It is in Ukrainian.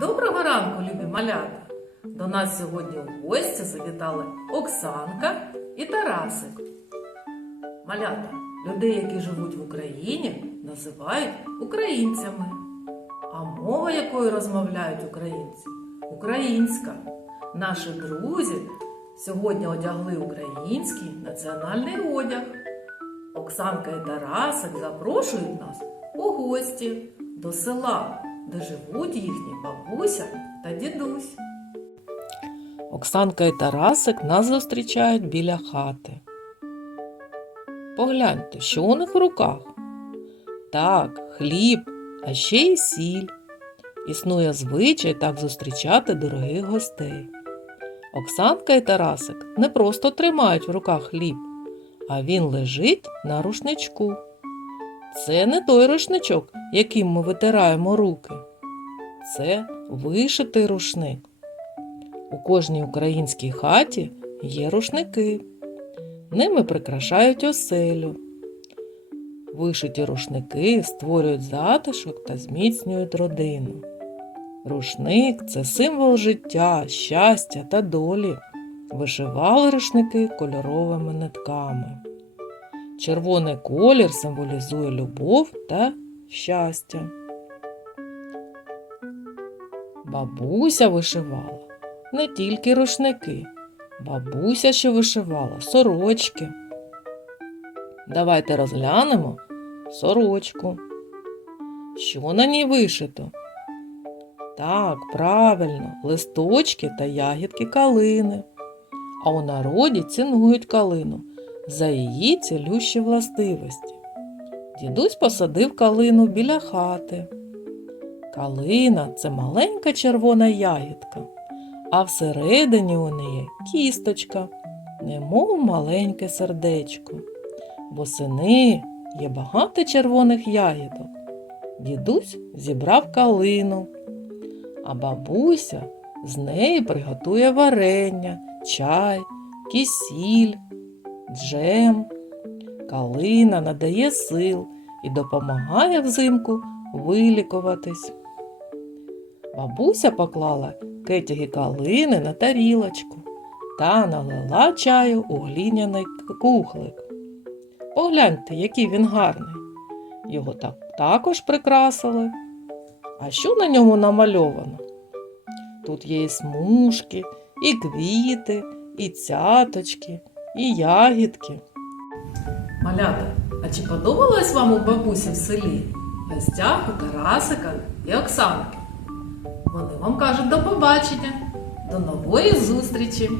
Доброго ранку, любі малята! До нас сьогодні у гості завітали Оксанка і Тарасик. Малята, людей, які живуть в Україні, називають українцями. А мова, якою розмовляють українці, українська. Наші друзі сьогодні одягли український національний одяг. Оксанка і Тарасик запрошують нас у гості до села, де живуть їхні бабуся та дідусь. Оксанка і Тарасик нас зустрічають біля хати. Погляньте, що у них в руках. Так, хліб, а ще й сіль. Існує звичай так зустрічати дорогих гостей. Оксанка і Тарасик не просто тримають в руках хліб, а він лежить на рушничку. Це не той рушничок, яким ми витираємо руки. Це вишитий рушник. У кожній українській хаті є рушники. Ними прикрашають оселю. Вишиті рушники створюють затишок та зміцнюють родину. Рушник це символ життя, щастя та долі. Вишивали рушники кольоровими нитками. Червоний колір символізує любов та щастя. Бабуся вишивала не тільки рушники, бабуся ще вишивала сорочки. Давайте розглянемо сорочку. Що на ній вишито? Так, правильно, листочки та ягідки калини. А у народі цінують калину за її цілющі властивості. Дідусь посадив калину біля хати. Калина це маленька червона ягідка, а всередині у неї кісточка, немов маленьке сердечко. Восени є багато червоних ягідок. Дідусь зібрав калину, а бабуся з неї приготує варення, чай, кисіль, джем. Калина надає сил і допомагає взимку вилікуватись. Бабуся поклала кетяги калини на тарілочку та налила чаю у глиняний кухлик. Погляньте, який він гарний. Його так також прикрасили. А що на ньому намальовано? Тут є і смужки, і квіти, і цяточки, і ягідки. Малята, а чи подобалось вам у бабусі в селі? Гостях у Тарасика і Оксанки. Вони вам кажуть до побачення, до нової зустрічі!